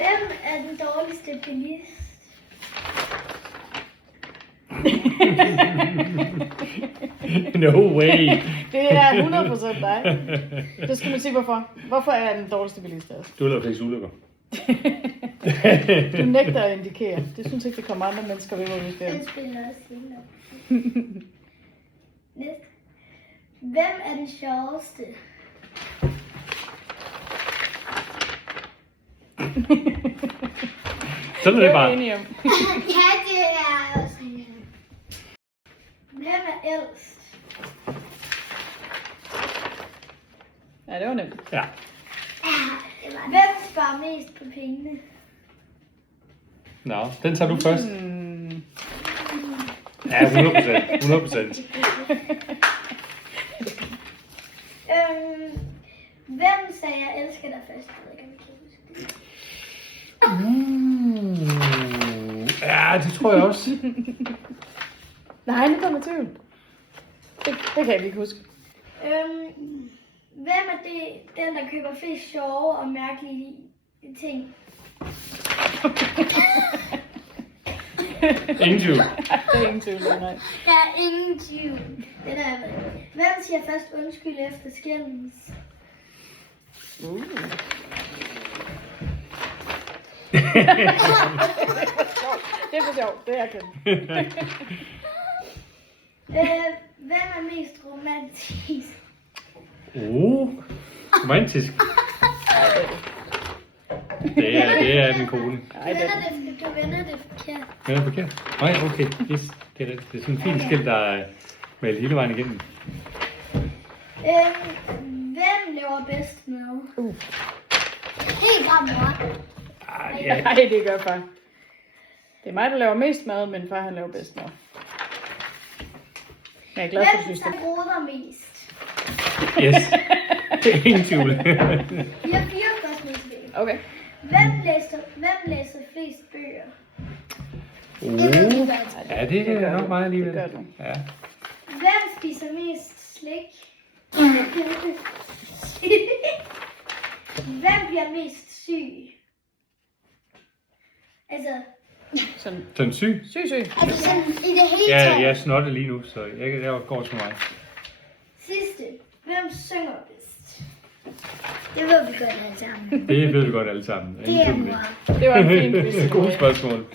Hvem er den dårligste bilist? No way. Det er 100% dig. Så skal man sige hvorfor. Hvorfor er jeg den dårligste bilist også? Du har lavet flest ulykker. Du nægter at indikere. Det synes ikke, det kommer andre mennesker ved, hvor vi skal. Den spiller også senere. Næste. Hvem er den sjoveste? Sådan er det bare. enige om. Ja, det er også en. Hvem er ældst? Ja, det var nemt. Ja. Hvem sparer mest på pengene? Nå, den tager du først. Mm. Ja, 100%. 100%. Hvem sagde, jeg elsker dig først? Jeg ved ikke, om I kan huske det. Ja, det tror jeg også. Nej, nu kommer tvivl. Det kan jeg ikke huske. Hvem er den, der køber flest sjove og mærkelige ting? Ingen tvivl. Det er ingen tvivl, nej. Der er ingen tvivl. Det der er. Hvem siger først undskyld efter skændes? Det er for sjovt, det er jeg kendt. Hvem er mest romantisk? Romantisk. Det er den kone. Du vender det forkert. Er det forkert? Nej, okay. Yes, det er rigtigt. Det er sådan en fin skilt, der er malet hele vejen igennem. Hvem laver bedst mad? Helt bare mor. Ja. Nej, det gør far. Det er mig, der laver mest mad, men far han laver bedst mad. Jeg er glad for, at du Hvem synes det. tager roder mest? Yes. Det er ingen tvivl. Vi har 4 spørgsmål tilbage. Okay. Hvem læser flest bøger? Ja, det er nok meget alligevel. Det gør du. Ja. Hvem spiser mest slik? Hvem bliver mest syg? Altså, Sådan Sådan syg? syg. altså sådan i det hele Ja, taget. jeg er snottet lige nu, så jeg går til mig. Sidste. Hvem synger bedst? Det ved vi godt alle sammen. Det ved vi godt alle sammen. Det er mor. Det var en fin quiz. Gode spørgsmål.